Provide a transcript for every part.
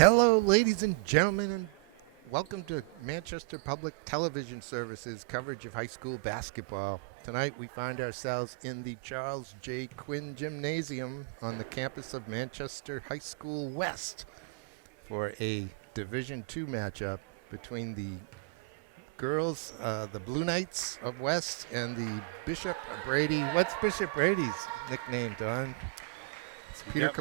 Hello, ladies and gentlemen, and welcome to Manchester Public Television Services coverage of high school basketball. Tonight we find ourselves in the Charles J. Quinn Gymnasium on the campus of Manchester High School West for a Division II matchup between the girls, the Blue Knights of West, and the Bishop Brady. What's Bishop Brady's nickname, Don? It's Peter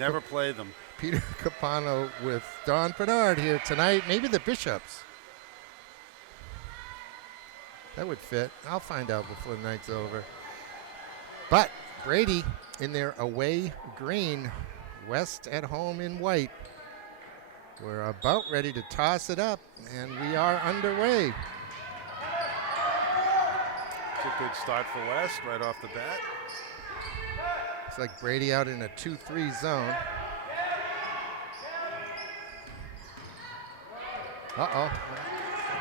Never play them. Peter Capano with Don Bernard here tonight. Maybe the Bishops. That would fit. I'll find out before the night's over. But Brady in their away green, West at home in white. We're about ready to toss it up, and we are underway. It's a good start for West right off the bat. It's like Brady out in a 2-3 zone. Uh-oh.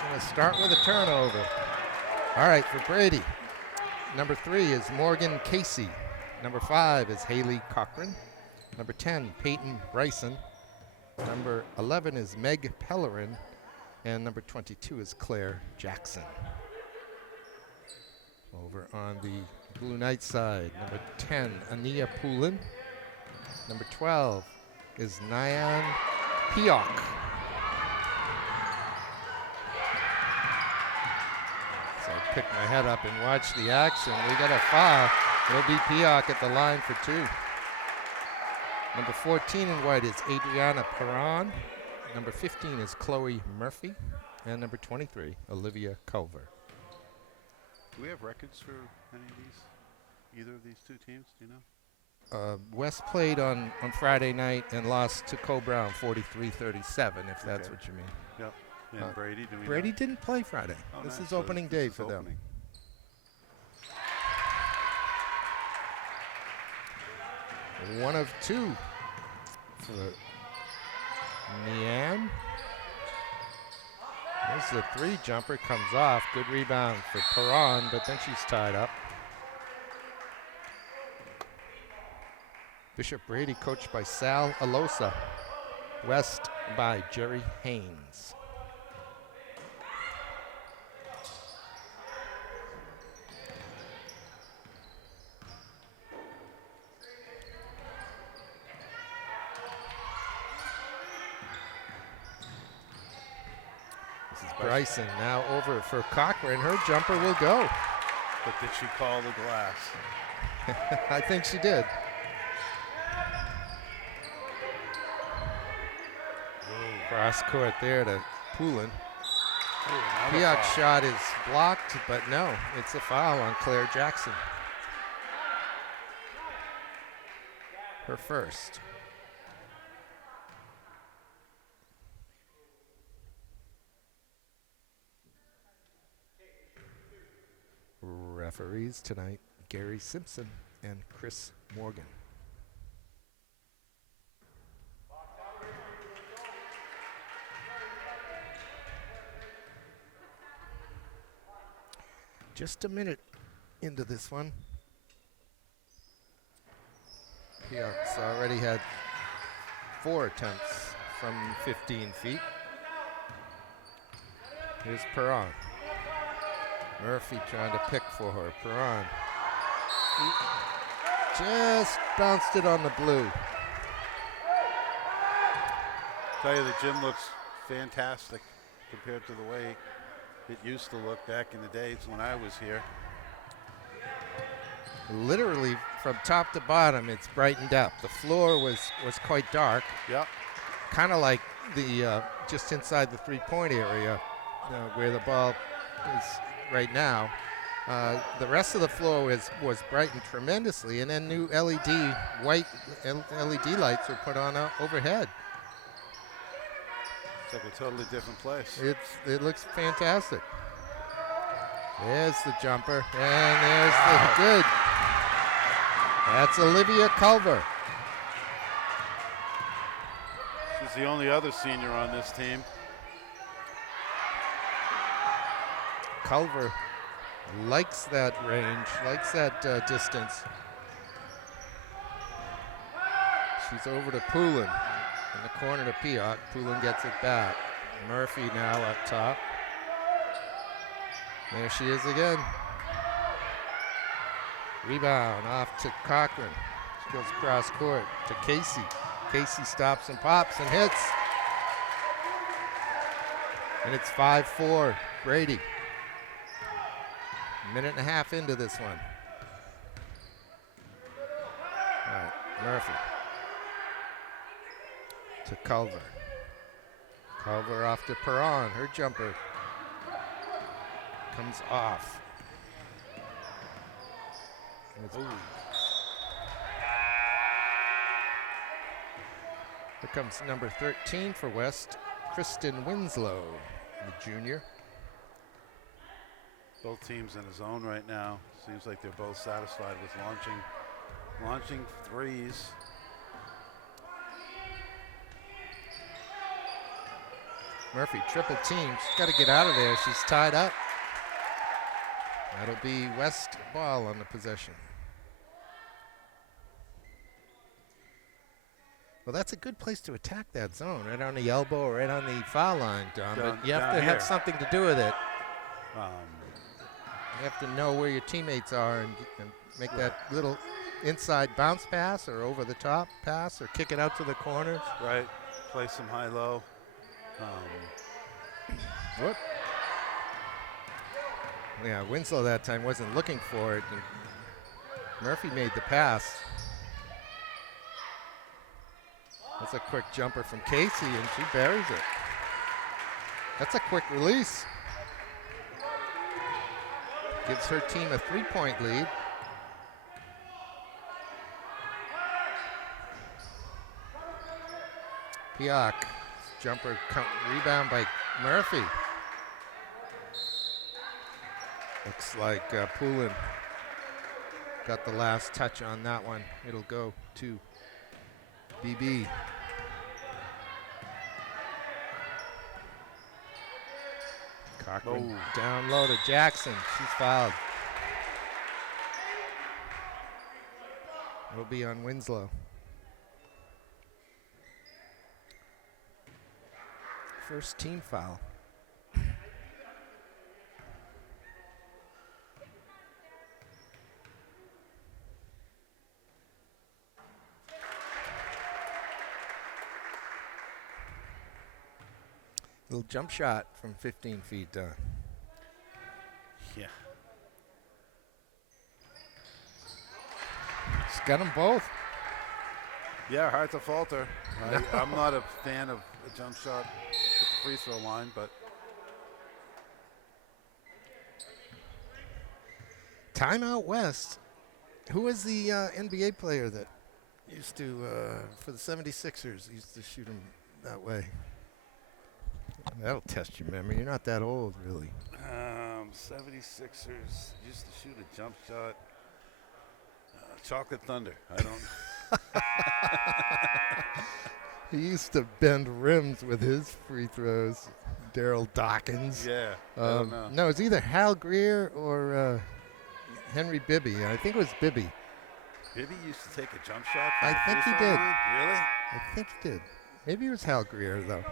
Going to start with a turnover. All right, for Brady. Number 3 is Morgan Casey. Number 5 is Haley Cochran. Number 10, Peyton Bryson. Number 11 is Meg Pellerin. And number 22 is Claire Jackson. Over on the Blue Knight side, number 10, Ania Poulin. Number 12 is Nyan Piok. So I picked my head up and watched the action. We got a foul. It'll be Piok at the line for 2. Number 14 in white is Adriana Perron. Number 15 is Chloe Murphy. And number 23, Olivia Culver. Do we have records for any of these, either of these two teams? Do you know? West played on Friday night and lost to Co-Brown 43-37, if that's what you mean. Yep. And Brady, do we Brady know? didn't play Friday. Oh, this nice. is opening day for them. One of 2 for Nian. There's the 3 jumper, comes off. Good rebound for Perron, but then she's tied up. Bishop Brady coached by Sal Alosa. West by Jerry Haynes. Bryson now over for Cochran. Her jumper will go. But did she call the glass? I think she did. Cross court there to Poulin. Piok's shot is blocked, but no, it's a foul on Claire Jackson. Her first. Referees tonight, Gary Simpson and Chris Morgan. Just a minute into this one. Piok's already had 4 attempts from 15 feet. Here's Perron. Murphy trying to pick for her. Perron just bounced it on the blue. Tell you, the gym looks fantastic compared to the way it used to look back in the days when I was here. Literally from top to bottom, it's brightened up. The floor was quite dark. Yep. Kind of like the just inside the three-point area where the ball is right now. The rest of the floor was brightened tremendously, and then new white LED lights were put on overhead. It's like a totally different place. It looks fantastic. There's the jumper, and there's the good. That's Olivia Culver. She's the only other senior on this team. Culver likes that range, likes that distance. She's over to Poulin. In the corner to Pioch. Poulin gets it back. Murphy now up top. There she is again. Rebound off to Cochran. She goes across court to Casey. Casey stops and pops and hits. And it's 5-4 Brady. Minute and a half into this one. All right, Murphy. To Culver. Culver off to Perron. Her jumper comes off. Here comes number 13 for West, Kristen Winslow, the junior. Both teams in a zone right now. Seems like they're both satisfied with launching threes. Murphy triple team. She's got to get out of there. She's tied up. That'll be West ball on the possession. Well, that's a good place to attack that zone, right on the elbow or right on the foul line, Don. But you have to have something to do with it. You have to know where your teammates are and make that little inside bounce pass or over the top pass or kick it out to the corners. Right. Play some high-low. Whoop. Yeah, Winslow that time wasn't looking for it. And Murphy made the pass. That's a quick jumper from Casey, and she buries it. That's a quick release. Gives her team a 3-point lead. Pioch, jumper, rebound by Murphy. Looks like Poulin got the last touch on that one. It'll go to BB. Cochran down low to Jackson. She's fouled. It'll be on Winslow. First team foul. Little jump shot from 15 feet down. Yeah. She's got them both. Yeah, hard to falter. I'm not a fan of a jump shot at the free throw line, but. Timeout West. Who was the NBA player that used to, for the 76ers, used to shoot him that way? That'll test your memory. You're not that old, really. 76ers used to shoot a jump shot. Chocolate Thunder. I don't. He used to bend rims with his free throws. Daryl Dawkins. Yeah. I don't know. No, it's either Hal Greer or Henry Bibby. I think it was Bibby. Bibby used to take a jump shot. I think he did. Really? I think he did. Maybe it was Hal Greer, though.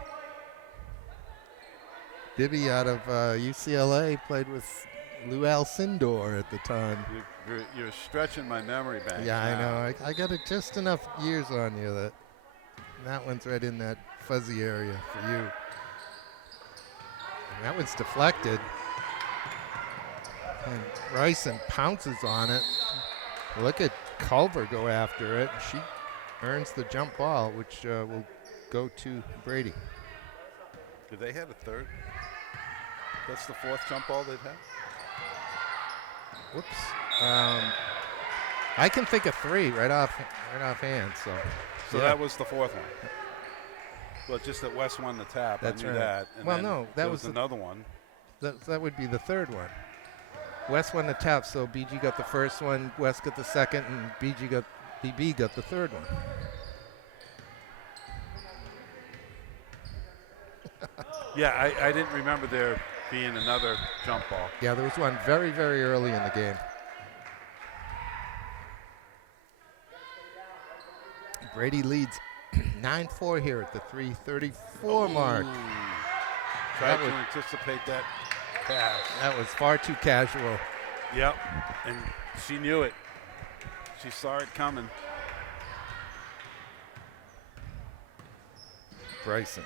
Bibby out of UCLA played with Lou Alcindor at the time. You're stretching my memory bank. Yeah, I know. I got just enough years on you that one's right in that fuzzy area for you. And that one's deflected. And Bryson pounces on it. Look at Culver go after it. She earns the jump ball, which will go to Brady. Did they have a third? That's the fourth jump ball they've had? Whoops. I can think of three right off hand. So yeah. That was the fourth one. Well, just that West won the tap. That's I knew right. that. And well, then no, that was another one. That would be the third one. West won the tap, so BG got the first one, West got the second, and BB got the third one. Yeah, I didn't remember there being another jump ball. Yeah, there was one very, very early in the game. Brady leads 9-4 here at the 3:34 mark. Tried That to was, anticipate that pass. that was far too casual. Yep, and she knew it. She saw it coming. Bryson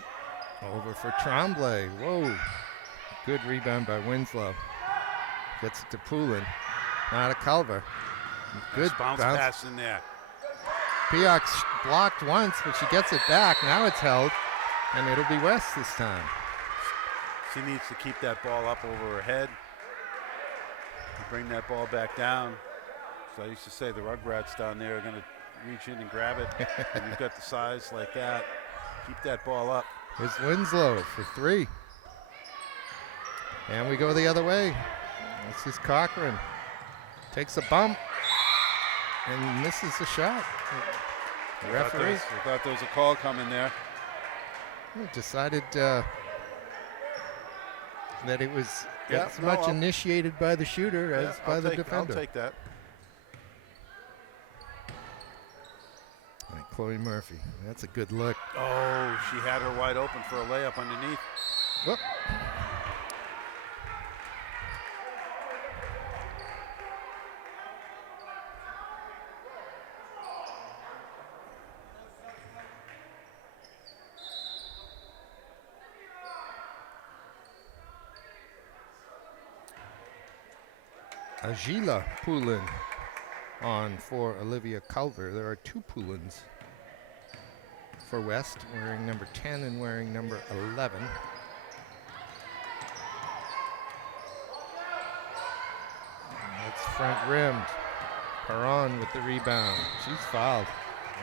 over for Tremblay. Whoa. Good rebound by Winslow. Gets it to Poulin. Now to Culver. Good Nice bounce pass in there. Piox blocked once, but she gets it back. Now it's held, and it'll be West this time. She needs to keep that ball up over her head. Bring that ball back down. So I used to say the Rugrats down there are going to reach in and grab it. And you've got the size like that. Keep that ball up. Here's Winslow for 3. And we go the other way. This is Cochran. Takes a bump and misses the shot. The referee I thought there was a call coming there. decided that it was as much initiated by the shooter as by the defender. I'll take that. All right, Chloe Murphy. That's a good look. Oh, she had her wide open for a layup underneath. Whoop. Agila Poulin on for Olivia Culver. There are 2 Poulins for West, wearing number 10 and wearing number 11. That's front rimmed. Perron with the rebound. She's fouled.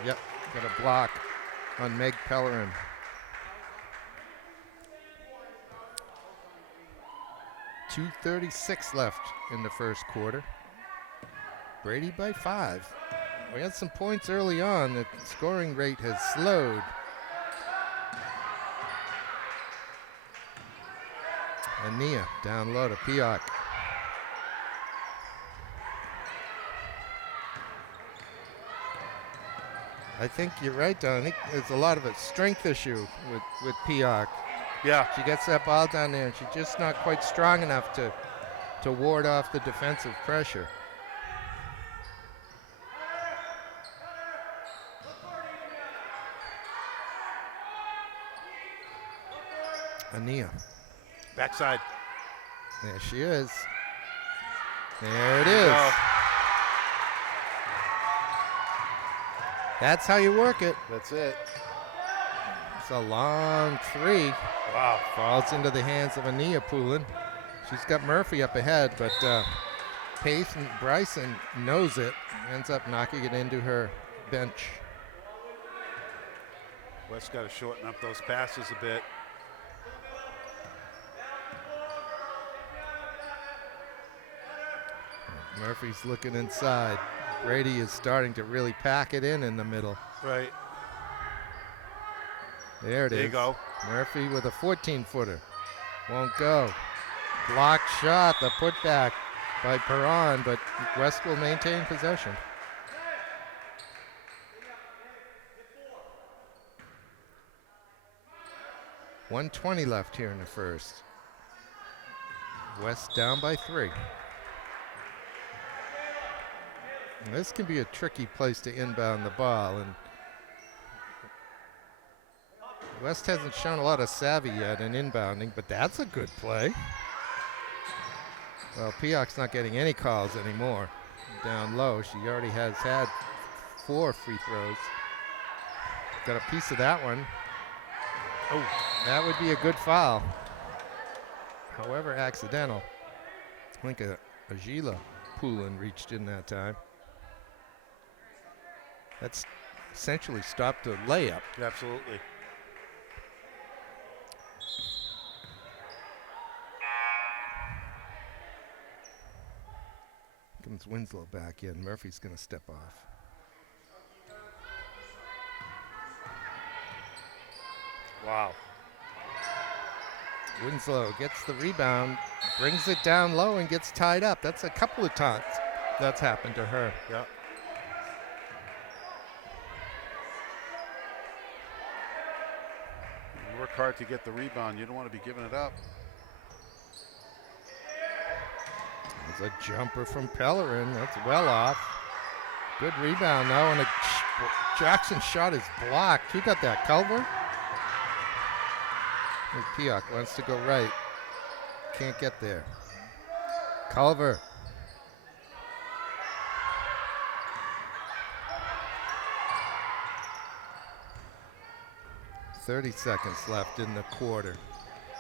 Yep, got a block on Meg Pellerin. .236 left in the first quarter. Brady by 5. We had some points early on. The scoring rate has slowed. Ania down low to Pioch. I think you're right, Don. I think there's a lot of a strength issue with Pioch. Yeah. She gets that ball down there, and she's just not quite strong enough to ward off the defensive pressure. Ania. Backside. There she is. There it is. That's how you work it. That's it. It's a long 3. Wow. Falls into the hands of Ania Poulin. She's got Murphy up ahead, but Pace and Bryson knows it. Ends up knocking it into her bench. West got to shorten up those passes a bit. Murphy's looking inside. Brady is starting to really pack it in the middle. Right. There it is. There you go. Murphy with a 14-footer. Won't go. Blocked shot, the putback by Perron, but West will maintain possession. .120 left here in the first. West down by 3. And this can be a tricky place to inbound the ball, and West hasn't shown a lot of savvy yet in inbounding, but that's a good play. Well, Pioch's not getting any calls anymore. Down low, she already has had 4 free throws. Got a piece of that one. Oh, that would be a good foul. However accidental. I think Agila Poulin reached in that time. That's essentially stopped a layup. Absolutely. Comes Winslow back in. Murphy's going to step off. Wow. Winslow gets the rebound, brings it down low, and gets tied up. That's a couple of times that's happened to her. Yeah. hard to get the rebound. You don't want to be giving it up. There's a jumper from Pellerin. That's well off. Good rebound, though, and Jackson's shot is blocked. Who got that, Culver? Pioch wants to go right. Can't get there. Culver. .30 seconds left in the quarter.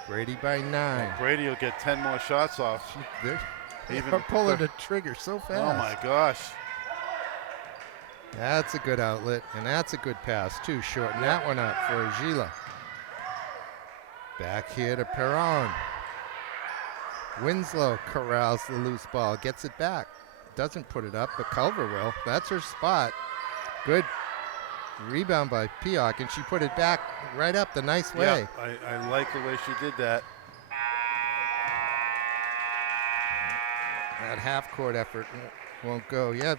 Brady by 9. Well, Brady will get 10 more shots off. They're Even pulling the trigger so fast. Oh my gosh. That's a good outlet, and that's a good pass too. Shorten that one up for Gila. Back here to Perron. Winslow corrals the loose ball, gets it back. Doesn't put it up, but Culver will. That's her spot. Good rebound by Pioch, and she put it back right up the nice way. Yeah, I like the way she did that. That half-court effort won't go. Yeah,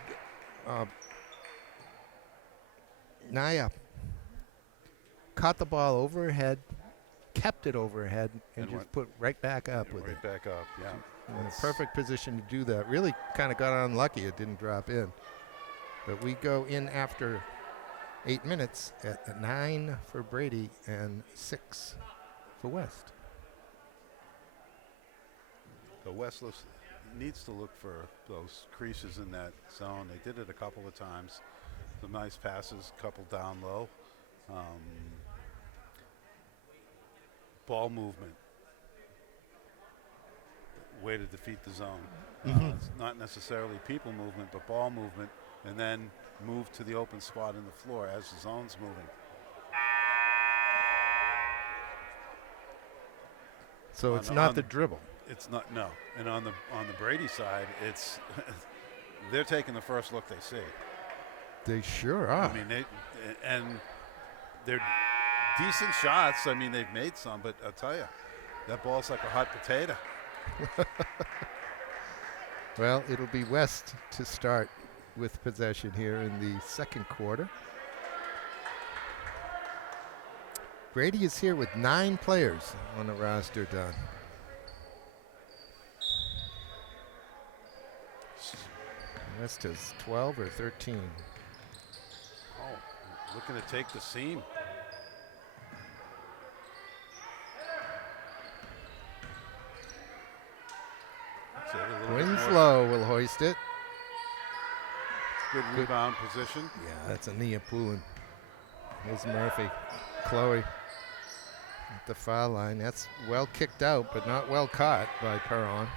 Naya caught the ball over her head, kept it over her head, and just put right back up with it. Right back up, yeah. In a perfect position to do that. Really kind of got unlucky it didn't drop in. But we go in after 8 minutes at 9 for Brady and 6 for West. The West needs to look for those creases in that zone. They did it a couple of times. Some nice passes, couple down low. Ball movement. Way to defeat the zone. It's not necessarily people movement, but ball movement, and then move to the open spot in the floor as the zone's moving. So it's not the dribble. It's not, no. And on the Brady side, it's they're taking the first look they see. They sure are. I mean, they're decent shots. I mean, they've made some, but I'll tell you, that ball's like a hot potato. Well, it'll be West to start with possession here in the second quarter. Brady is here with 9 players on the roster done. West has 12 or 13. Oh, looking to take the seam. Winslow will hoist it. Good rebound position. Yeah, that's a Nia Poulin. Here's Murphy. Chloe at the foul line. That's well kicked out, but not well caught by Perron.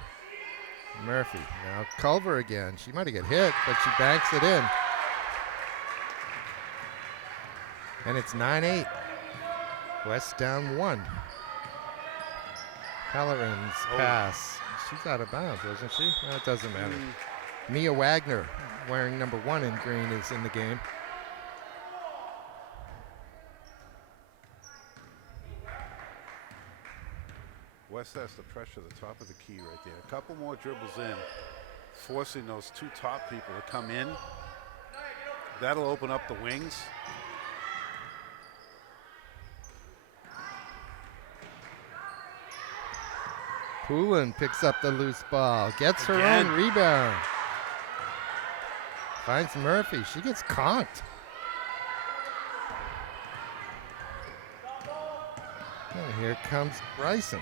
Murphy. Now Culver again. She might have got hit, but she banks it in. And it's 9-8. West down 1. Pellerin's pass. She's out of bounds, wasn't she? No, it doesn't matter. Mia Wagner, wearing number 1 in green, is in the game. West has to pressure the top of the key right there. A couple more dribbles in, forcing those 2 top people to come in. That'll open up the wings. Poulin picks up the loose ball, gets her own rebound. Finds Murphy. She gets conked. And here comes Bryson.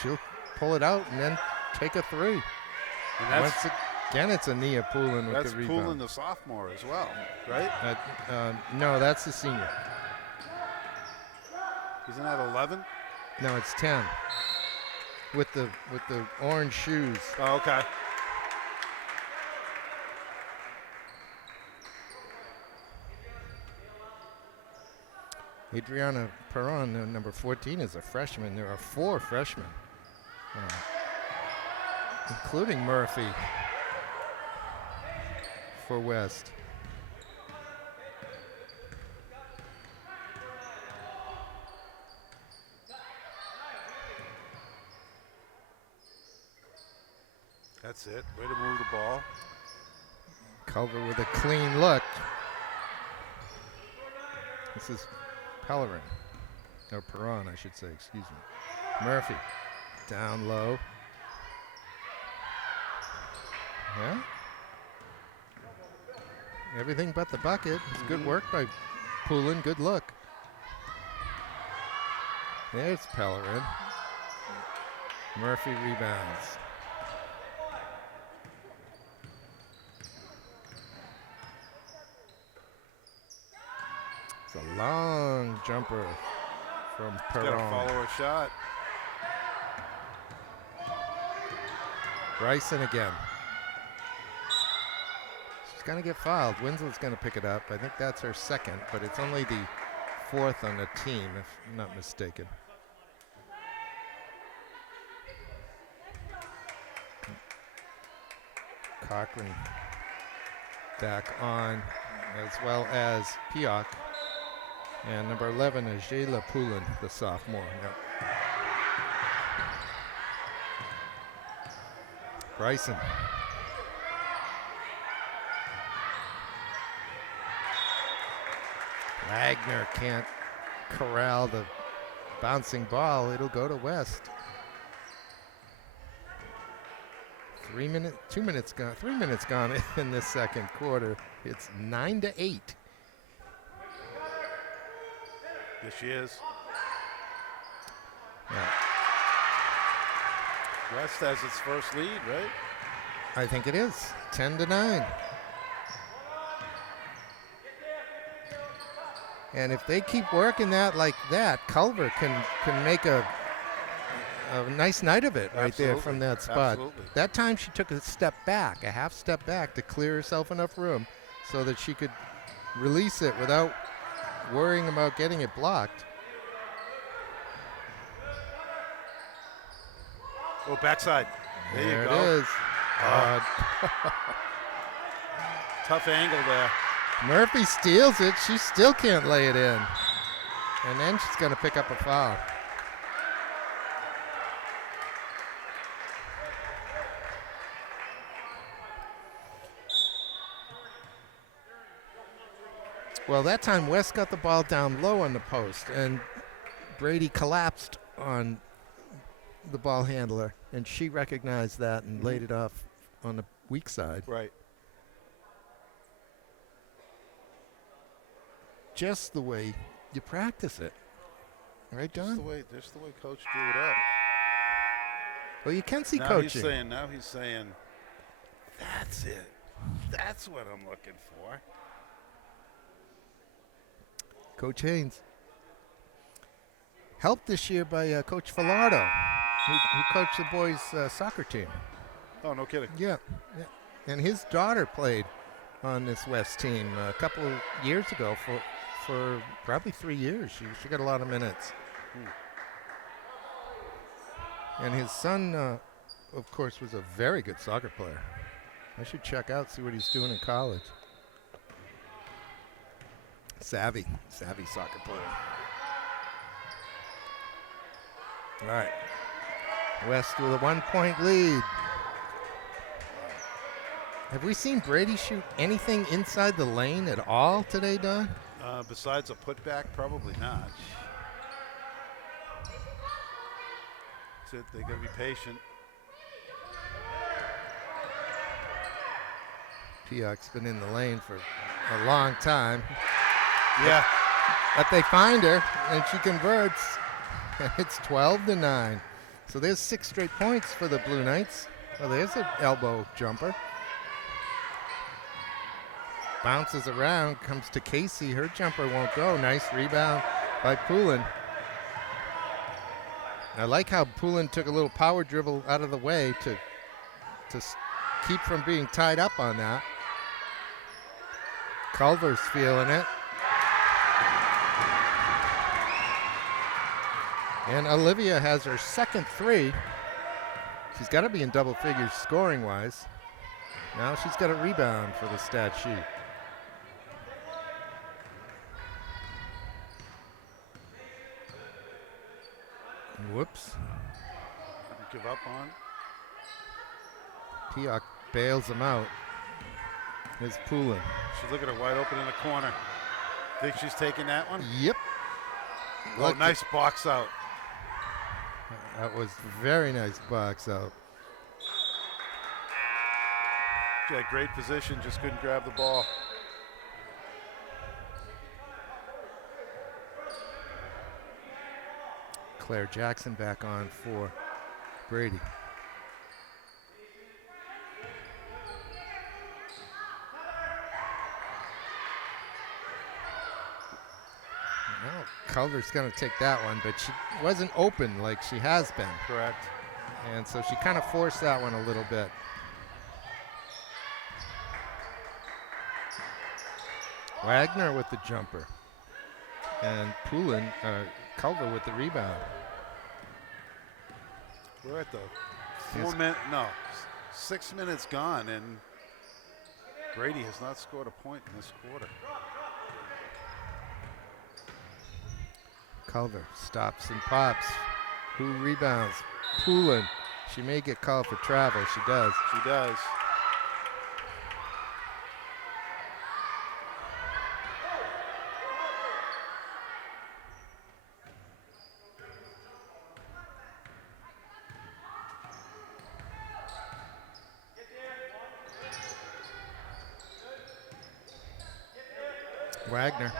She'll pull it out and then take a 3. And once again, it's a Nia Poulin with the rebound. That's Poulin, the sophomore, as well, right? No, that's the senior. Isn't that 11? No, it's 10. With the orange shoes. Oh, okay. Adriana Perron, number 14, is a freshman. There are 4 freshmen, including Murphy for West. That's it. Way to move the ball. Culver with a clean look. This is Pellerin. Or Perron, I should say, excuse me. Murphy, down low. Yeah. Everything but the bucket. It's good work by Poulin. Good look. There's Pellerin. Murphy rebounds. It's a long jumper from Perron. Got to follow her shot. Bryson again. She's going to get fouled. Winslow's going to pick it up. I think that's her second, but it's only the fourth on the team, if I'm not mistaken. Cochran back on, as well as Pioch. And number 11 is Jayla Poulin, the sophomore. Yep. Bryson. Wagner can't corral the bouncing ball. It'll go to West. 3 minutes gone in this second quarter. It's 9-8. Yes, she is. Yeah. West has its first lead, right? I think it is 10-9. And if they keep working that like that, Culver can make a nice night of it right there from that spot. Absolutely. That time she took a half step back to clear herself enough room so that she could release it without worrying about getting it blocked. Oh, backside. There you go. It is. Tough angle there. Murphy steals it. She still can't lay it in. And then she's going to pick up a foul. Well, that time West got the ball down low on the post, and Brady collapsed on the ball handler, and she recognized that and laid it off on the weak side. Right. Just the way you practice it. Right, Don? Just the way Coach drew it up. Well, you can see now coaching. Now he's saying, that's it. That's what I'm looking for. Coach Haynes. Helped this year by Coach Filardo, who coached the boys' soccer team. Oh, no kidding. Yeah. And his daughter played on this West team a couple of years ago for probably 3 years. She got a lot of minutes. And his son, of course, was a very good soccer player. I should check out, see what he's doing in college. Savvy soccer player. All right. West with a 1-point lead. Have we seen Brady shoot anything inside the lane at all today, Don? Besides a putback, probably not. That's it. They got to be patient. Pioch's been in the lane for a long time. Yeah. But they find her, and she converts. It's 12-9. So there's 6 straight points for the Blue Knights. Oh, there's an elbow jumper. Bounces around, comes to Casey. Her jumper won't go. Nice rebound by Poulin. I like how Poulin took a little power dribble out of the way to keep from being tied up on that. Culver's feeling it. And Olivia has her second 3. She's got to be in double figures scoring-wise. Now she's got a rebound for the stat sheet. Whoops. Give up on. Pioch bails him out. It's Poulin. She's looking at her wide open in the corner. Think she's taking that one? Yep. Oh, nice box out. That was very nice box out. Yeah, great position, just couldn't grab the ball. Claire Jackson back on for Brady. Well, Culver's going to take that one, but she wasn't open like she has been. Correct. And so she kind of forced that one a little bit. Wagner with the jumper. And Culver with the rebound. We're at the 6 minutes gone, and Brady has not scored a point in this quarter. Culver stops and pops. Who rebounds? Poulin. She may get called for travel. She does. She does. Wagner.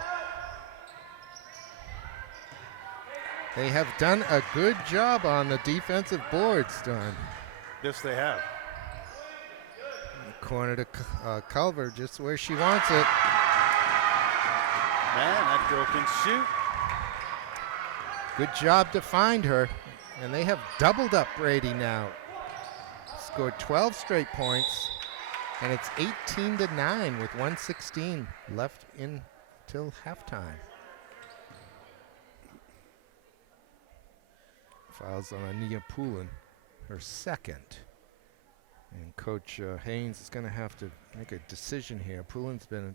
They have done a good job on the defensive boards, Don. Yes, they have. Corner to Culver, just where she wants it. Man, that girl can shoot. Good job to find her. And they have doubled up Brady now. Scored 12 straight points. And it's 18-9 with 1:16 left until halftime. Fouls on Ania Poulin, her second. And Coach Haynes is going to have to make a decision here. Poulin's been a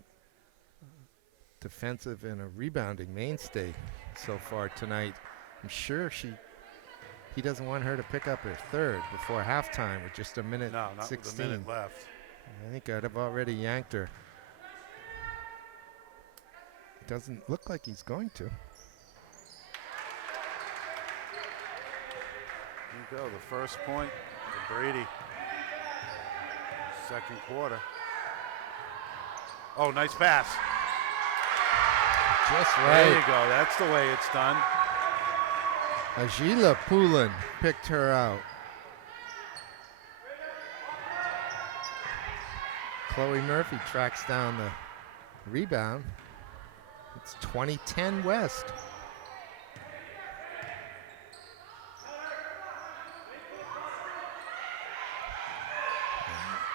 defensive and a rebounding mainstay so far tonight. I'm sure he doesn't want her to pick up her third before halftime with just a minute 16. With a minute left. I think I'd have already yanked her. Doesn't look like he's going to. There you go, the first point for Brady. Second quarter. Oh, nice pass. Just right. There you go, that's the way it's done. Agila Poulin picked her out. Chloe Murphy tracks down the rebound. It's 20-10 West.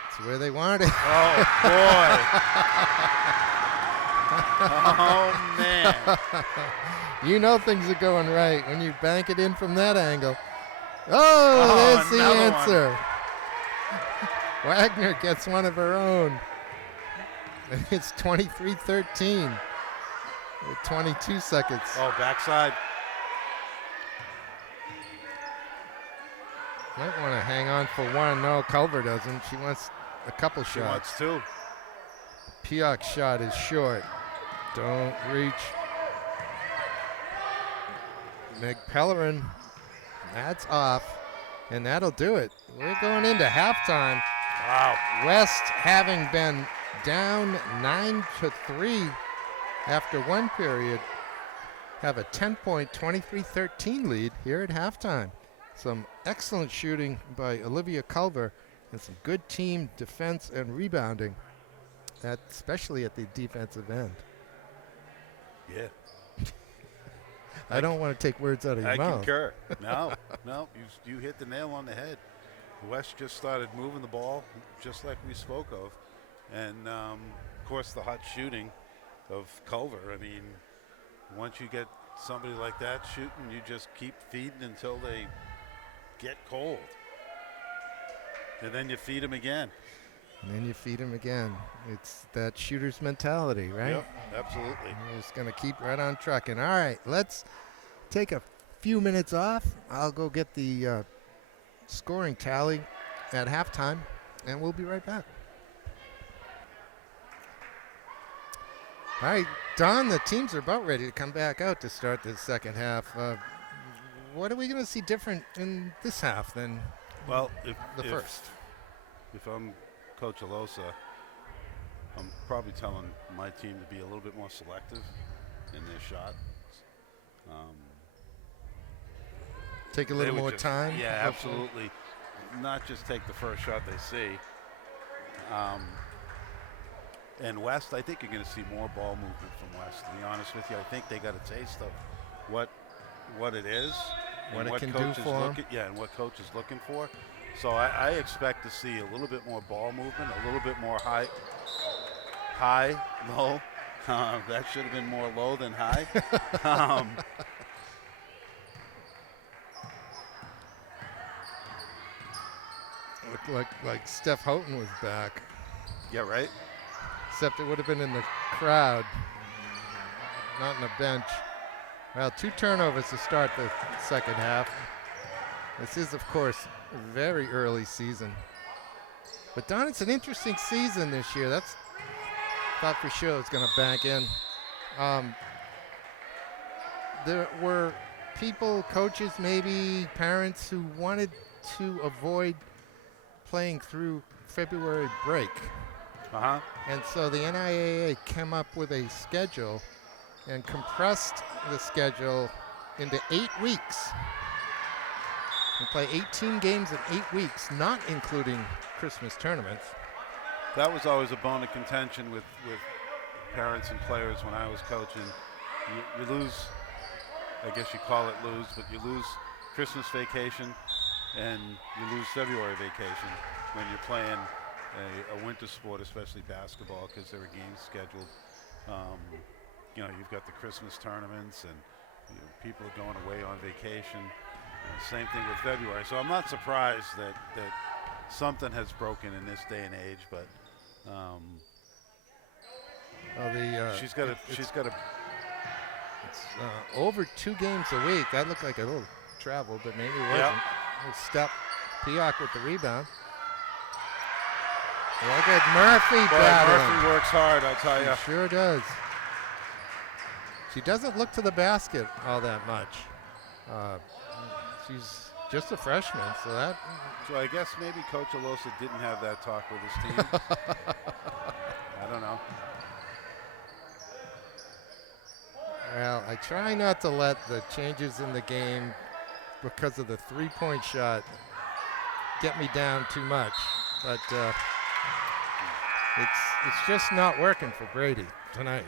It's where they wanted it. Oh, boy. Oh, man. You know things are going right when you bank it in from that angle. Oh, there's the answer. Wagner gets one of her own. It's 23-13 with 22 seconds. Oh, backside. Might want to hang on for one. No, Culver doesn't. She wants a couple shots. She wants two. Pioch's shot is short. Don't reach. Meg Pellerin, that's off, and that'll do it. We're going into halftime. Wow. West, having been down 9-3 after one period, have a 10-point, 23-13 lead here at halftime. Some excellent shooting by Olivia Culver and some good team defense and rebounding, especially at the defensive end. Yeah. I don't want to take words out of your mouth. I concur. No, you hit the nail on the head. West just started moving the ball, just like we spoke of. And, of course, the hot shooting of Culver. I mean, once you get somebody like that shooting, you just keep feeding until they get cold. And then you feed them again. And then you feed them again. It's that shooter's mentality, right? Yep, absolutely. You're just going to keep right on trucking. All right, let's take a few minutes off. I'll go get the scoring tally at halftime, and we'll be right back. All right, Don, the teams are about ready to come back out to start the second half. What are we going to see different in this half than Well, the first? If I'm Coach Alosa, I'm probably telling my team to be a little bit more selective in their shot. Take a little more time? Yeah, absolutely. Not just take the first shot they see. And West, I think you're going to see more ball movement from West, to be honest with you. I think they got a taste of what it is. What and it can coach do is for them. and what coach is looking for. So I expect to see a little bit more ball movement, a little bit more high, low. That should have been more low than high. Looked like Steph Houghton was back. Yeah, right. Except it would have been in the crowd, not in the bench. Well, 2 turnovers to start the second half. This is, of course, a very early season. But, Don, it's an interesting season this year. That's thought for sure it's going to bank in. There were people, coaches, maybe parents who wanted to avoid playing through February break. And so the NIAA came up with a schedule and compressed the schedule into 8 weeks. We play 18 games in 8 weeks, not including Christmas tournaments. That was always a bone of contention with parents and players when I was coaching. You lose, I guess you call it lose, but you lose Christmas vacation and you lose February vacation when you're playing a winter sport, especially basketball, because there are games scheduled. You've got the Christmas tournaments and people are going away on vacation. Same thing with February. So I'm not surprised that something has broken in this day and age, but she's got a. It's over 2 games a week. That looked like a little travel, but maybe it wasn't. A little step. Pioch with the rebound. Look at Murphy battling. Murphy works hard, I'll tell you. She sure does. She doesn't look to the basket all that much. She's just a freshman, so that. So I guess maybe Coach Alosa didn't have that talk with his team. I don't know. Well, I try not to let the changes in the game because of the 3-point shot get me down too much, but it's just not working for Brady tonight.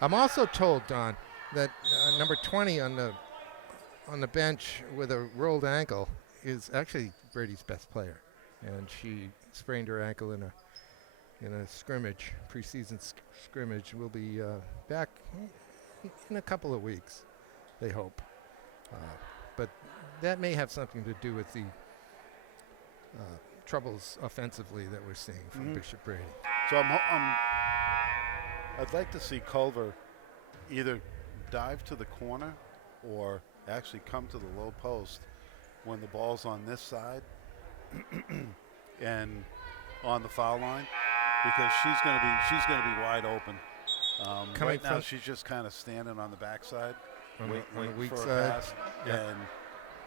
I'm also told, Don, that number 20 on the bench with a rolled ankle is actually Brady's best player, and she sprained her ankle in a scrimmage, preseason scrimmage. Will be back in a couple of weeks, they hope. But that may have something to do with the troubles offensively that we're seeing from Bishop Brady. So I'd like to see Culver either dive to the corner or actually come to the low post when the ball's on this side and on the foul line, because she's going to be wide open. Right now she's just kind of standing on the backside, waiting for a pass, and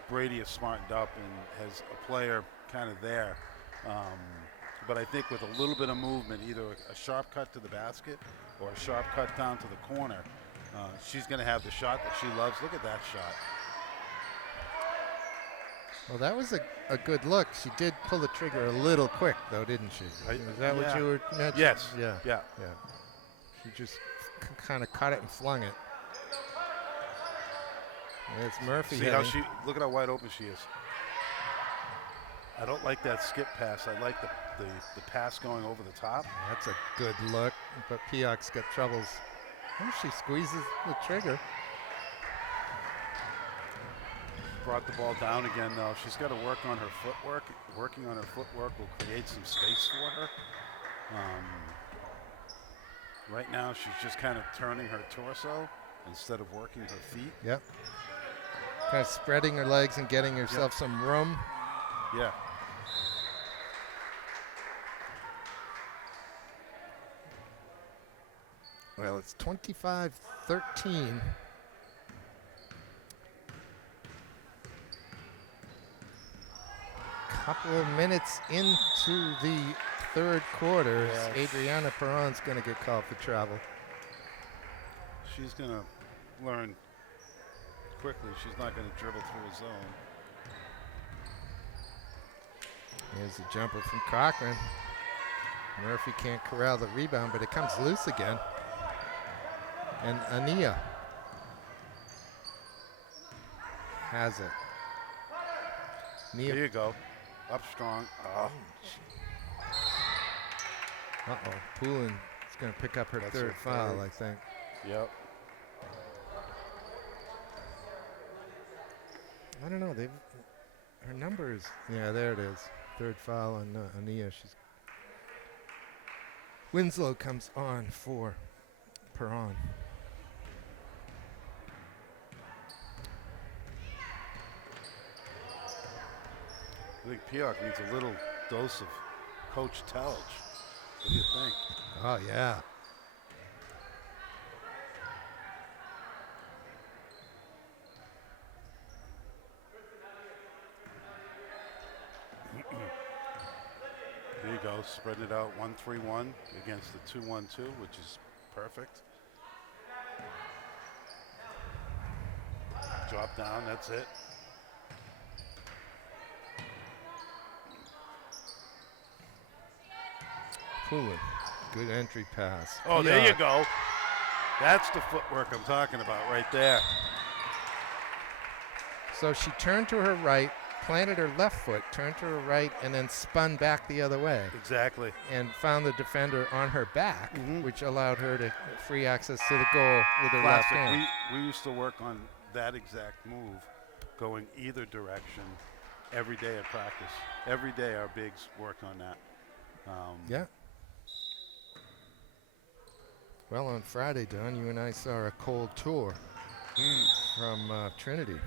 Brady is smartened up and has a player kind of there. But I think with a little bit of movement, either a sharp cut to the basket or a sharp cut down to the corner, she's going to have the shot that she loves. Look at that shot. Well, that was a good look. She did pull the trigger a little quick, though, didn't she? Is that what you were mentioning? Yes. Yeah. She just kind of caught it and flung it. And it's Murphy. See look at how wide open she is. I don't like that skip pass. I like the pass going over the top. That's a good look, but Pioch's got troubles. Oh, she squeezes the trigger. Brought the ball down again, though. She's got to work on her footwork. Working on her footwork will create some space for her. Right now, she's just kind of turning her torso instead of working her feet. Yep. Kind of spreading her legs and getting herself some room. Yeah. Well, it's 25-13. Couple of minutes into the third quarter, Adriana Perron's going to get called for travel. She's going to learn quickly. She's not going to dribble through a zone. Here's the jumper from Cochran. Murphy can't corral the rebound, but it comes loose again. And Ania has it. There you go. Up strong. Oh. Uh-oh. Poulin is going to pick up her third foul, I think. Yep. I don't know. Her number is, yeah, there it is. Third foul on Ania. Winslow comes on for Perron. I think Peoc needs a little dose of Coach Telge. What do you think? Oh, yeah. There you go, spreading it out 1-3-1 against the 2-1-2, which is perfect. Drop down, that's it. Poulin, good entry pass. Oh, there you go. That's the footwork I'm talking about right there. So she turned to her right, planted her left foot, turned to her right, and then spun back the other way. Exactly. And found the defender on her back, which allowed her to free access to the goal with her left hand. We used to work on that exact move, going either direction every day at practice. Every day our bigs worked on that. Yeah. Well, on Friday, Don, you and I saw a cold tour from Trinity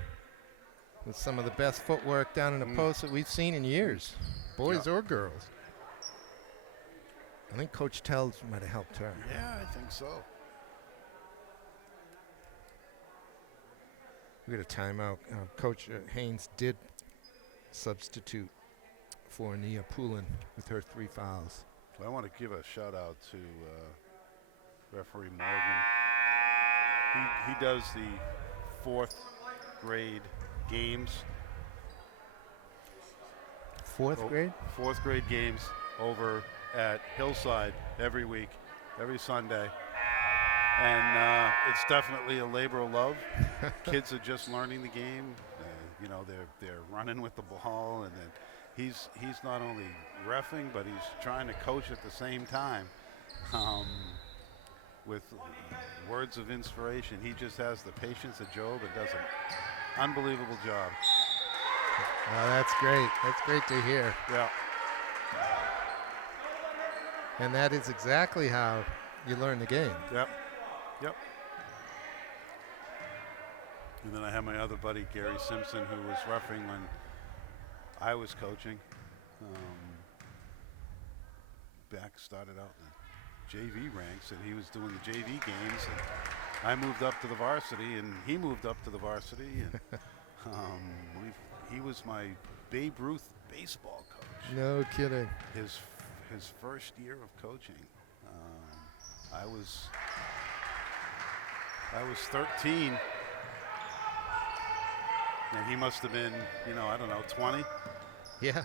with some of the best footwork down in the post that we've seen in years, boys or girls. I think Coach Telge might have helped her. Yeah, I think so. We got a timeout. Coach Haynes did substitute for Nia Poulin with her 3 fouls. I want to give a shout out to referee Morgan. He does the 4th grade games. 4th grade? 4th grade games over at Hillside every week, every Sunday. And it's definitely a labor of love. Kids are just learning the game. You know, they're running with the ball, and then he's not only reffing, but he's trying to coach at the same time. With words of inspiration. He just has the patience of Job and does an unbelievable job. Oh, that's great. That's great to hear. Yeah. And that is exactly how you learn the game. Yep. Yep. And then I have my other buddy, Gary Simpson, who was refereeing when I was coaching. Started out in the JV ranks, and he was doing the JV games, and I moved up to the varsity, and he moved up to the varsity, and he was my Babe Ruth baseball coach. No kidding. His first year of coaching, I was 13, and he must have been, I don't know, 20. Yeah.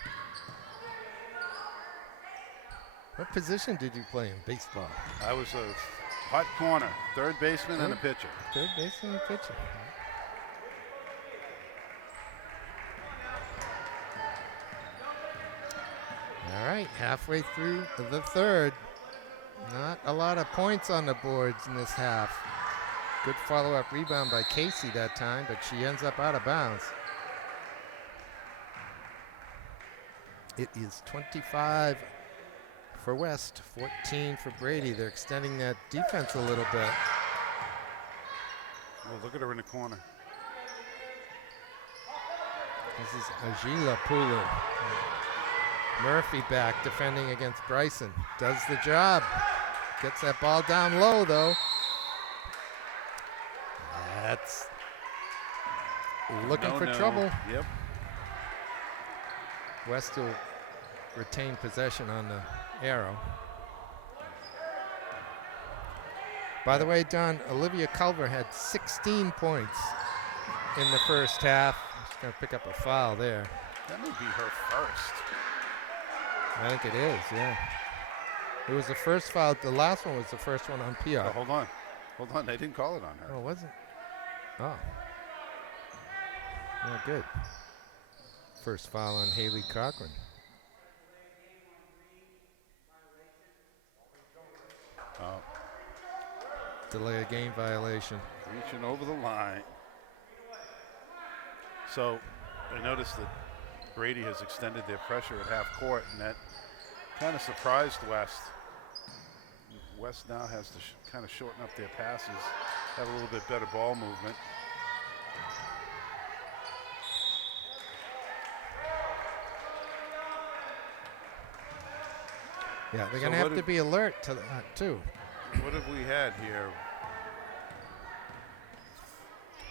What position did you play in baseball? I was a hot corner, third baseman and a pitcher. Third baseman and a pitcher. All right, halfway through the third. Not a lot of points on the boards in this half. Good follow-up rebound by Casey that time, but she ends up out of bounds. It is 25 for West, 14 for Brady. They're extending that defense a little bit. Oh, look at her in the corner. This is Agila Poulin. Murphy back defending against Bryson. Does the job. Gets that ball down low, though. That's looking for No. trouble. Yep. West will retain possession on the arrow. By the way, Don, Olivia Culver had 16 points in the first half. She's going to pick up a foul there. That may be her first. I think it is, yeah. It was the first foul. The last one was the first one on Piot. Oh, hold on. They didn't call it on her. Oh, was it? Oh. Yeah, good. First foul on Haley Cochran. Oh, Delay a game violation. reaching over the line. So I noticed that Brady has extended their pressure at half court, and that kind of surprised West. West now has to kind of shorten up their passes, have a little bit better ball movement. Yeah, they're So going to what have to be alert to that, too. What have we had here?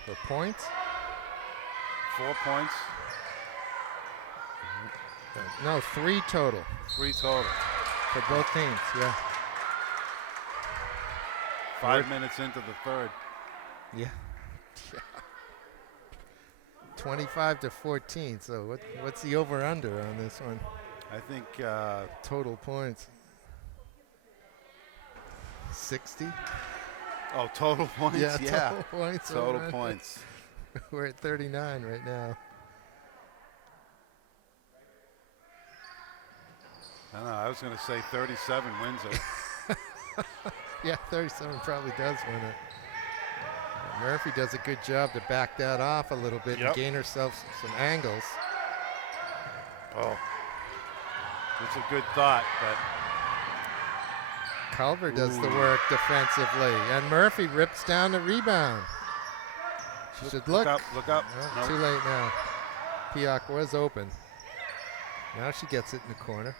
For points? 4 points? No, 3 total 3 total. for both teams, yeah. 5 minutes into the third. Yeah. 25-14. So what's the over/under on this one? I think Total points. 60. oh, total points. Yeah, total points. Total over-under. points. We're at 39 right now. I don't know. I was going to say 37 wins it. Yeah, 37 probably does win it. Murphy does a good job to back that off a little bit and gain herself some angles. Oh, it's a good thought, but Culver does the work defensively, and Murphy rips down the rebound. She should look. Look up. Oh, Nope. Too late now. Piot was open. Now she gets it in the corner.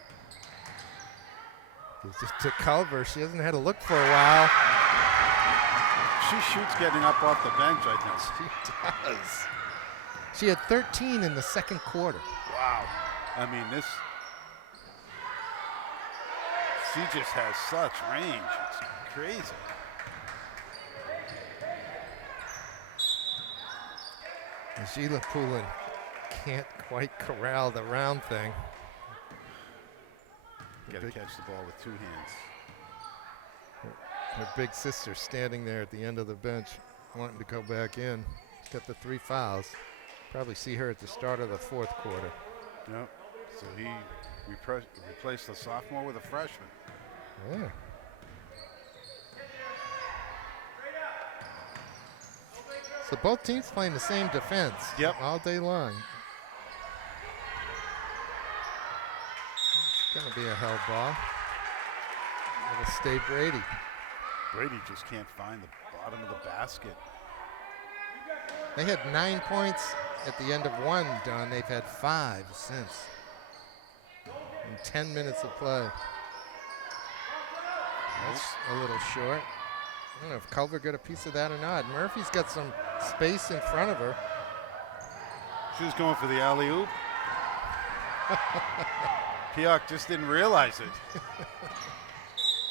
Gives it to Culver. She hasn't had to look for a while. She shoots getting up off the bench, I think. She does. She had 13 in the second quarter. Wow. I mean, she just has such range. It's crazy. And Sheila Poulin can't quite corral the round thing. Got to catch the ball with 2 hands. Her big sister standing there at the end of the bench wanting to go back in. She's got the 3 fouls. Probably see her at the start of the fourth quarter. Yep. So he replaced the sophomore with a freshman. Yeah. So both teams playing the same defense all day long. It's going to be a held ball. It'll stay Brady. Brady just can't find the bottom of the basket. They had 9 points at the end of one, Don. They've had 5 since. In 10 minutes of play. That's a little short. I don't know if Culver got a piece of that or not. Murphy's got some space in front of her. She was going for the alley-oop. Piot just didn't realize it.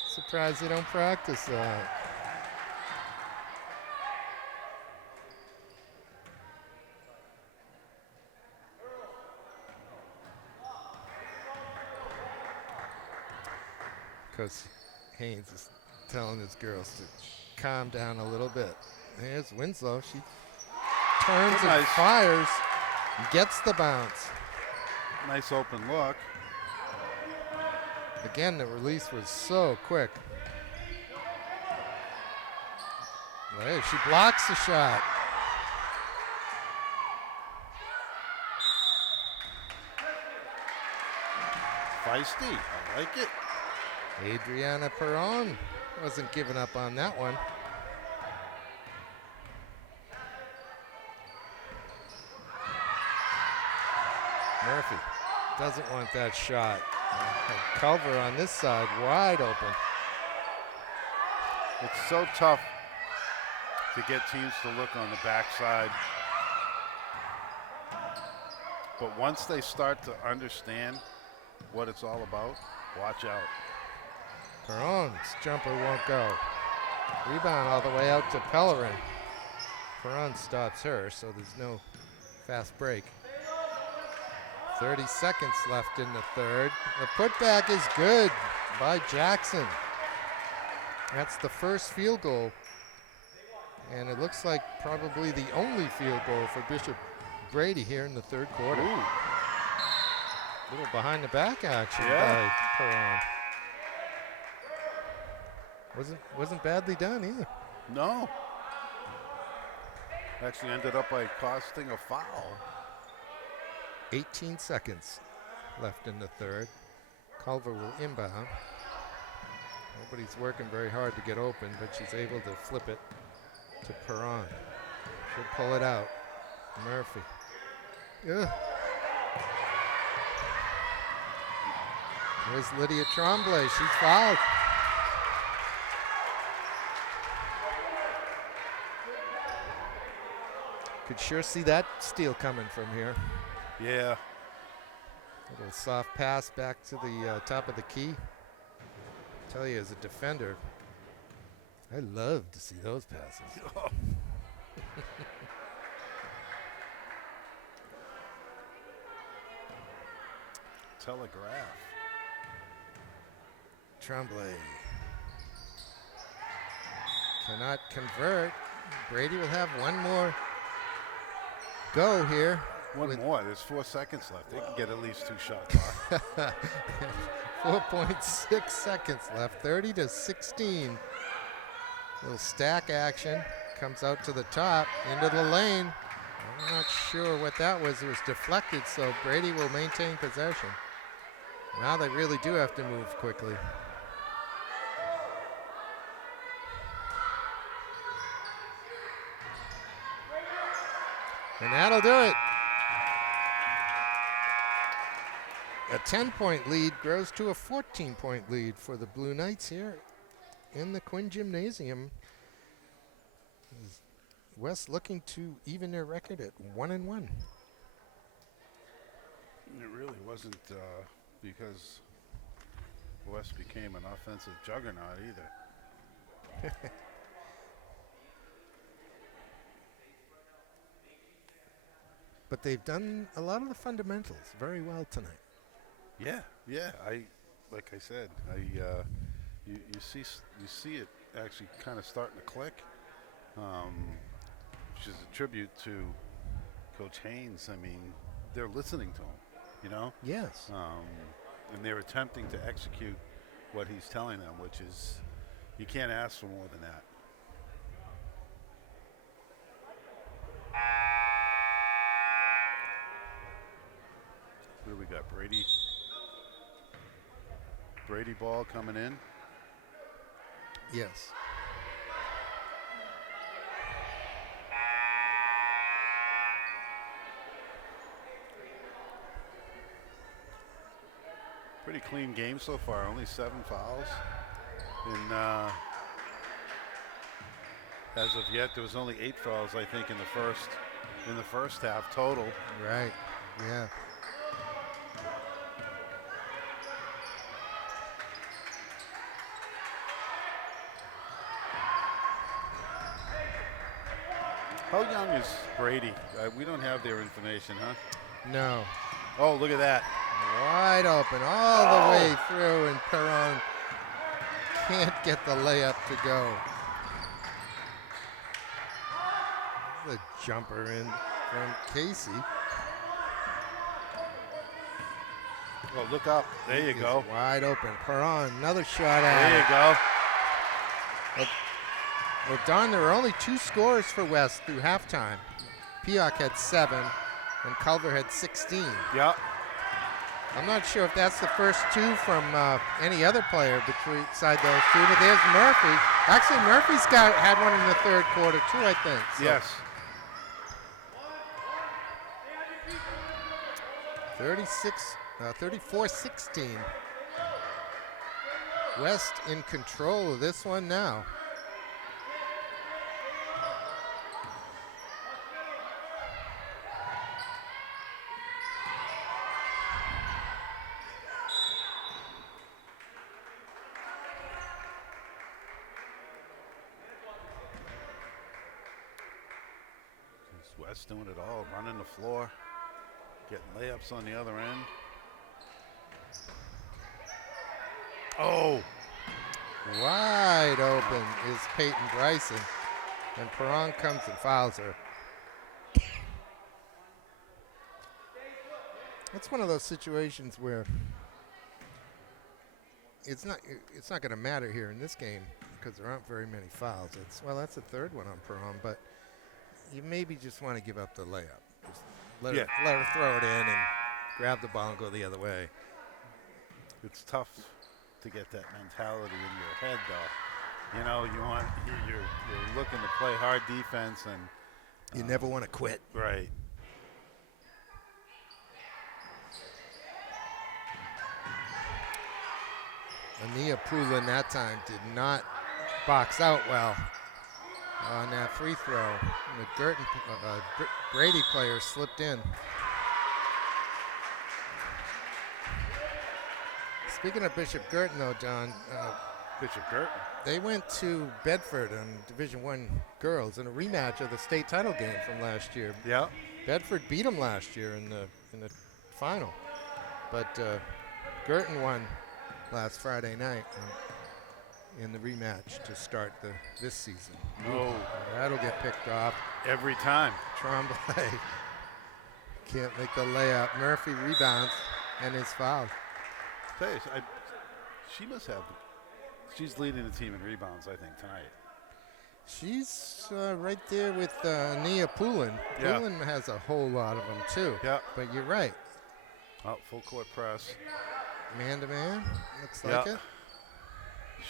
Surprised they don't practice that. Coach Haynes is telling his girls to calm down a little bit. There's Winslow. She turns and fires, gets the bounce. Nice open look. Again, the release was so quick. Hey, she blocks the shot. Feisty. I like it. Adriana Perron wasn't giving up on that one. Murphy doesn't want that shot. And Culver on this side, wide open. It's so tough to get teams to look on the backside. But once they start to understand what it's all about, watch out. Perron's jumper won't go. Rebound all the way out to Pellerin. Perron stops her, so there's no fast break. 30 seconds left in the third. The putback is good by Jackson. That's the first field goal. And it looks like probably the only field goal for Bishop Brady here in the third quarter. Ooh. Little behind the back action Yeah. by Perron. Wasn't badly done either. No. Actually ended up by costing a foul. 18 seconds left in the third. Culver will inbound. Nobody's working very hard to get open, but she's able to flip it to Perron. She'll pull it out. Murphy. Ugh. Here's Lydia Tremblay. She's fouled. Could sure see that steal coming from here. Yeah. Little soft pass back to the top of the key. Tell you, as a defender, I love to see those passes. Telegraph. Tremblay cannot convert. Brady will have one more go here. One more. There's 4 seconds left. They can get at least 2 shots off. 4.6 seconds left. 30-16. Little stack action. Comes out to the top, into the lane. I'm not sure what that was. It was deflected, so Brady will maintain possession. Now they really do have to move quickly. And that'll do it. A 10-point lead grows to a 14-point lead for the Blue Knights here in the Quinn Gymnasium. West looking to even their record at 1-1. It really wasn't because West became an offensive juggernaut either. But they've done a lot of the fundamentals very well tonight. Yeah. Like I said, you see it actually kind of starting to click, which is a tribute to Coach Haynes. I mean, they're listening to him, you know. Yes. And they're attempting to execute what he's telling them, which is you can't ask for more than that. What do we got? Brady ball coming in. Yes. Pretty clean game so far. Only 7 fouls. And as of yet, there was only 8 fouls, I think, in the first half total. Right. Yeah. How young is Brady? We don't have their information, huh? No. Oh, look at that. Wide open all the way through, and Perron can't get the layup to go. The jumper in from Casey. Oh, look up. There you go. Wide open. Perron, another shot at There it. you go. Well, Don, there were only 2 scores for West through halftime. Pioch had 7, and Culver had 16. Yeah. I'm not sure if that's the first 2 from any other player beside those 2, but there's Murphy. Actually, Murphy's had one in the third quarter too, I think. So Yes. 34-16. West in control of this one now. West doing it all, running the floor, getting layups on the other end. Oh, Wide open is Peyton Bryson, and Perron comes and fouls her. It's one of those situations where it's not going to matter here in this game because there aren't very many fouls. That's the third one on Perron, but you maybe just want to give up the layup. Just let her throw it in and grab the ball and go the other way. it's tough to get that mentality in your head, though. You know, you're looking to play hard defense, and You never want to quit. right. Ania Poulin that time did not box out well on that free throw. And the Brady player slipped in. Speaking of Bishop Girton, though, John, Bishop Girton. they went to Bedford on Division I girls in a rematch of the state title game from last year. Yeah. Bedford beat them last year in the final, but Girton won last Friday night in the rematch to start this season. Oh, That'll get picked off. every time. Tremblay can't make the layup. Murphy rebounds and is fouled. Tell you, she must have. She's leading the team in rebounds, I think, tonight. She's right there with Nia Poulin. Yeah. Poulin has a whole lot of them too. Yeah. But you're right. Oh, full court press. Man to man, looks like Yeah. it.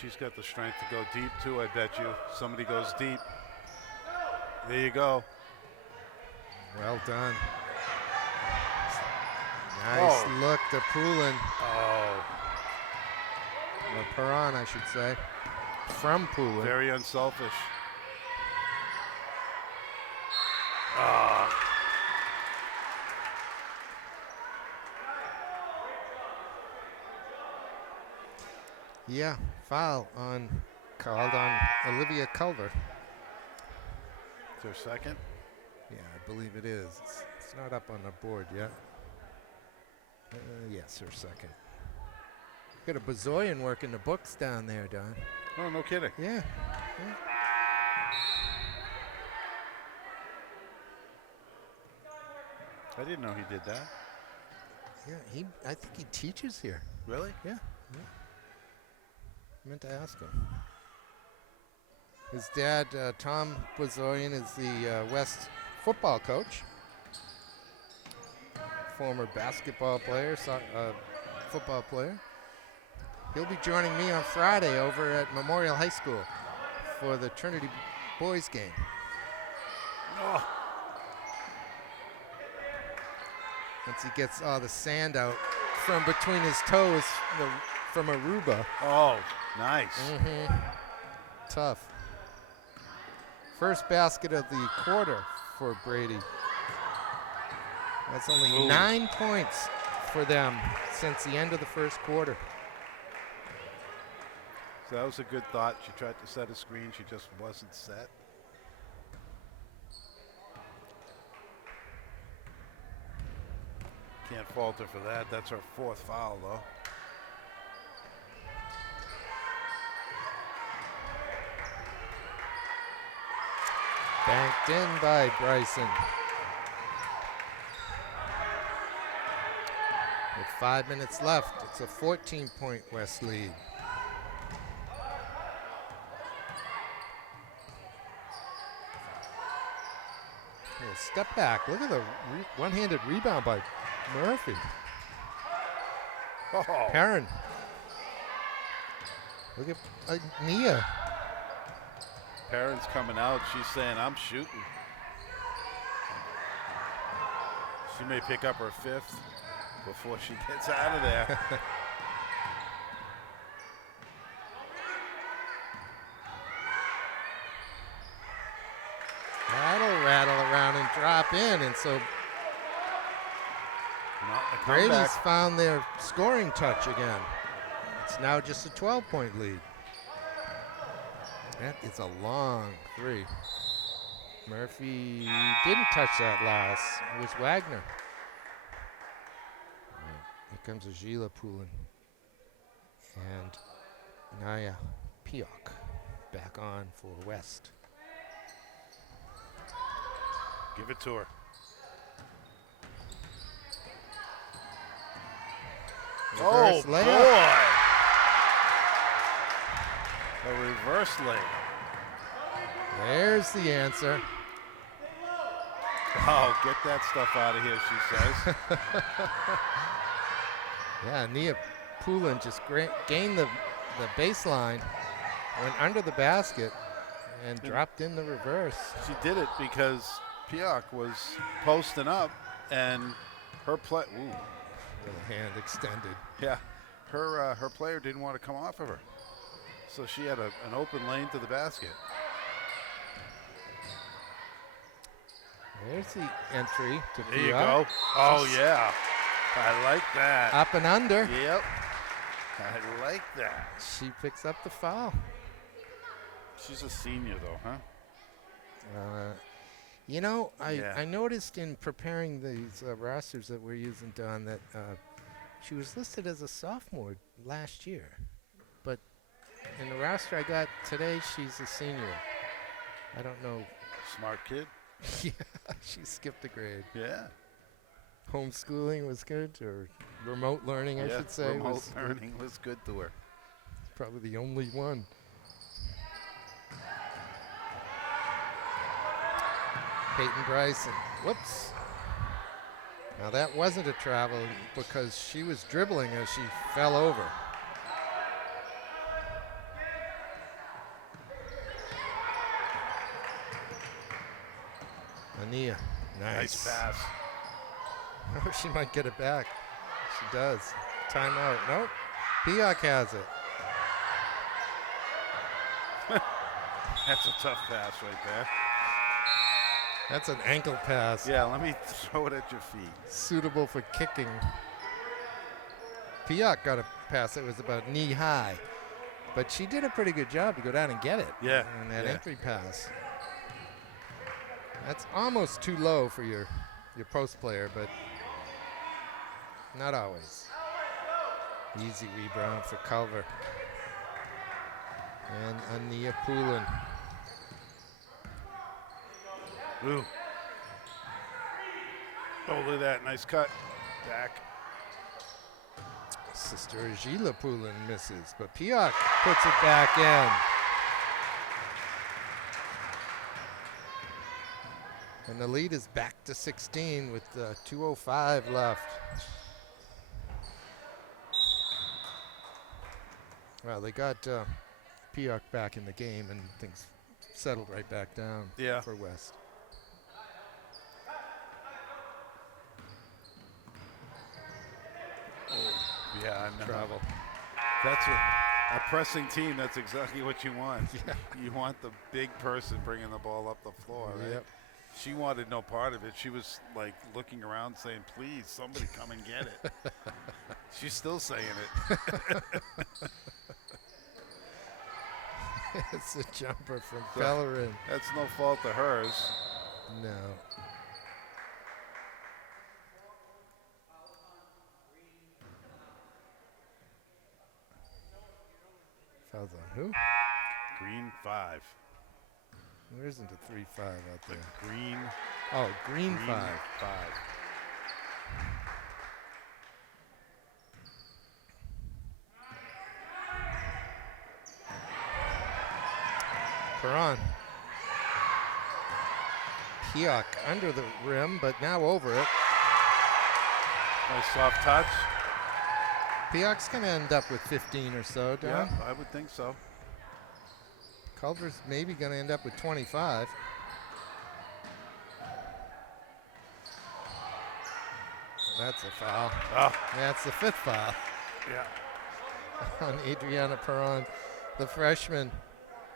She's got the strength to go deep too, I bet you. Somebody goes deep. There you go. Well done. Nice look to Poulin. Oh, Or Perron, I should say. From Poulin. very unselfish. Ah. Yeah, foul called on Olivia Culver. Is there a second? Yeah, I believe it is. It's not up on the board yet. Yes, her second. Got a Bazoyan working the books down there, Don. Oh, no kidding. Yeah. I didn't know he did that. Yeah, I think he teaches here. Really? Yeah. Meant to ask him. His dad, Tom Bazoyan, is the West football coach. Former basketball player, football player. He'll be joining me on Friday over at Memorial High School for the Trinity boys game. Oh. Once he gets all the sand out from between his toes from Aruba. Oh, nice. Tough. First basket of the quarter for Brady. That's only 9 points for them since the end of the first quarter. So that was a good thought. She tried to set a screen. She just wasn't set. Can't fault her for that. That's her fourth foul, though. Banked in by Bryson. With 5 minutes left, it's a 14-point West lead. A step back. Look at the one-handed rebound by Murphy. Oh. Perrin. Look at Nia. Perrin's coming out. She's saying, I'm shooting. She may pick up her fifth before she gets out of there. That'll rattle around and drop in, and so Not a Brady's comeback. found their scoring touch again. It's now just a 12-point lead. That is a long three. Murphy didn't touch that last. It was Wagner. Here comes a Gila Poulin. And Naya Piok back on for West. Give it to her. Reverse oh, layup. boy. A reverse layup. There's the answer. Oh, get that stuff out of here, she says. Yeah, Nia Poulin just gained the baseline, went under the basket, and dropped in the reverse. She did it because Piok was posting up, and her play. Ooh. With a hand extended. Yeah, her player didn't want to come off of her, so she had an open lane to the basket. There's the entry to There you Piok. go. Oh yeah, I like that. Up and under. Yep, I like that. She picks up the foul. She's a senior though, huh? You know, Yeah. I noticed in preparing these rosters that we're using, Don, that she was listed as a sophomore last year. But in the roster I got today, she's a senior. I don't know. Smart kid. Yeah, she skipped a grade. Yeah. Homeschooling was good, or remote learning, I should say. Remote learning was good to her. Probably the only one. Peyton Bryson. Whoops. Now that wasn't a travel because she was dribbling as she fell over. Ania. Nice pass. Oh, she might get it back. She does. Timeout. Nope. Piok has it. That's a tough pass right there. That's an ankle pass. Yeah, let me throw it at your feet. Suitable for kicking. Piok got a pass that was about knee high, but she did a pretty good job to go down and get it. Yeah. On that entry pass. That's almost too low for your post player, but not always. Easy rebound for Culver. And Ania Poulin. Ooh. Oh, look at that. Nice cut. Back. Sister Gila Poulin misses, but Piok puts it back in. And the lead is back to 16 with 2:05 left. Well, they got Piok back in the game, and things settled right back down for West. Oh, yeah, I know. Travel. That's a pressing team. That's exactly what you want. Yeah. You want the big person bringing the ball up the floor, right? Yep. She wanted no part of it. She was like looking around saying, please, somebody come and get it. She's still saying it. It's a jumper from Bellerin. That's no fault of hers. No. Fouls on who? Green 5. There isn't a 3-5 out there. Green. Oh, green 5. 5. Perron. Piok under the rim, but now over it. Nice soft touch. Piok's going to end up with 15 or so, Don. Yeah, I would think so. Culver's maybe going to end up with 25. That's a foul. Oh. That's the 5th foul. Yeah. On Adriana Perron, the freshman.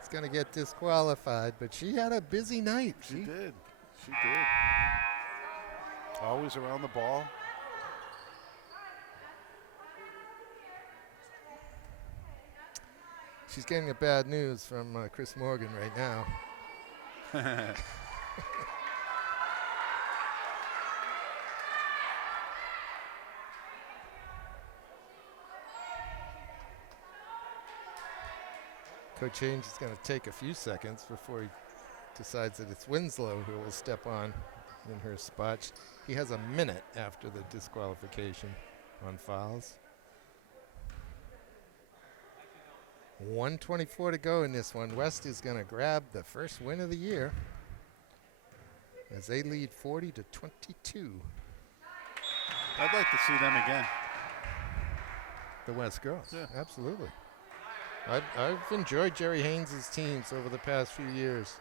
Is going to get disqualified, but she had a busy night. She did. She did. Always around the ball. She's getting the bad news from Chris Morgan right now. Coach Haynes is going to take a few seconds before he decides that it's Winslow who will step on in her spot. He has a minute after the disqualification on fouls. 1:24 to go in this one. West is going to grab the first win of the year as they lead 40-22. I'd like to see them again. The West girls. Yeah. Absolutely. I've enjoyed Jerry Haynes' teams over the past few years.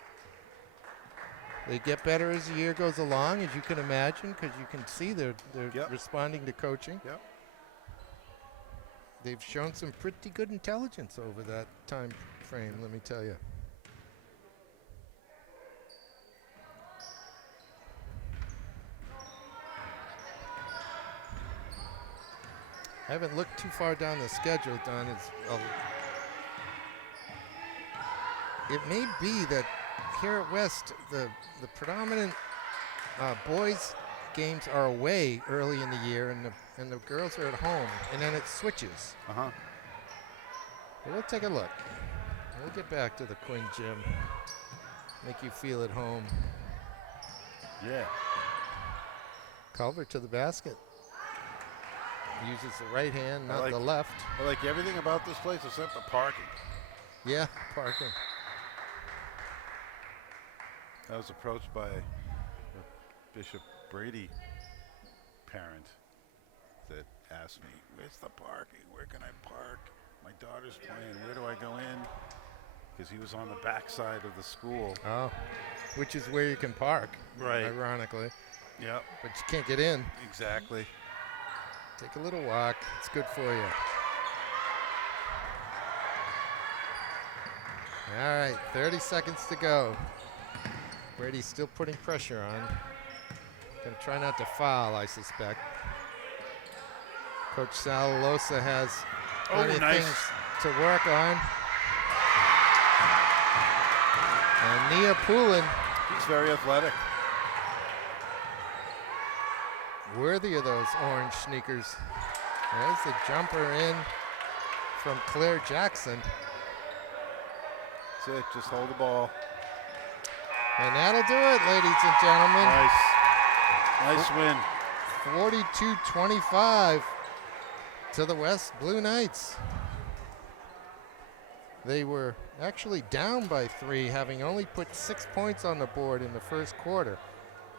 They get better as the year goes along, as you can imagine, because you can see they're Yep. responding to coaching. Yep. They've shown some pretty good intelligence over that time frame, let me tell you. I haven't looked too far down the schedule, Don. It may be that here at West, the predominant boys games are away early in the year, and the girls are at home, and then it switches. Uh-huh. But we'll take a look. We'll get back to the Quinn Gym. Make you feel at home. Yeah. Culver to the basket. Uses the right hand, not the left. I like everything about this place except the parking. Yeah, parking. I was approached by a Bishop Brady parent that asked me, "Where's the parking? Where can I park? My daughter's playing. Where do I go in?" Because he was on the backside of the school. Oh, which is where you can park, Right. ironically. Yep. But you can't get in. Exactly. Take a little walk. It's good for you. All right, 30 seconds to go. Brady's still putting pressure on. Gonna try not to foul, I suspect. Coach Salalosa has plenty of things to work on. And Nia Poulin. He's very athletic. Worthy of those orange sneakers. There's the jumper in from Claire Jackson. That's it. Just hold the ball. And that'll do it, ladies and gentlemen. Nice win. 42-25 to the West Blue Knights. They were actually down by 3, having only put 6 points on the board in the first quarter.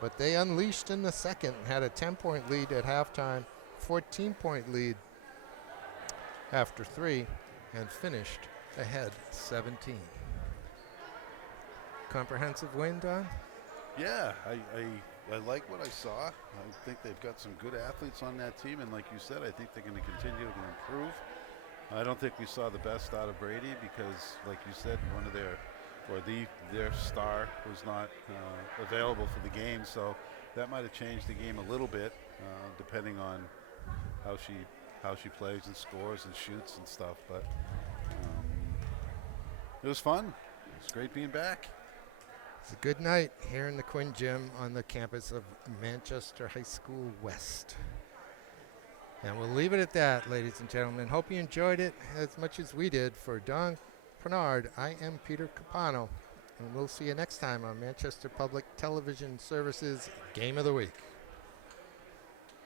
But they unleashed in the second, had a 10-point lead at halftime, 14-point lead after 3, and finished ahead 17. Comprehensive win, Don? Yeah, I like what I saw. I think they've got some good athletes on that team, and like you said, I think they're going to continue to improve. I don't think we saw the best out of Brady because, like you said, one of their star was not available for the game, so that might have changed the game a little bit, depending on how she plays and scores and shoots and stuff. But it was fun. It was great being back. It's a good night here in the Quinn Gym on the campus of Manchester High School West. And we'll leave it at that, ladies and gentlemen. Hope you enjoyed it as much as we did. For Don Pernard, I am Peter Capano, and we'll see you next time on Manchester Public Television Services Game of the Week.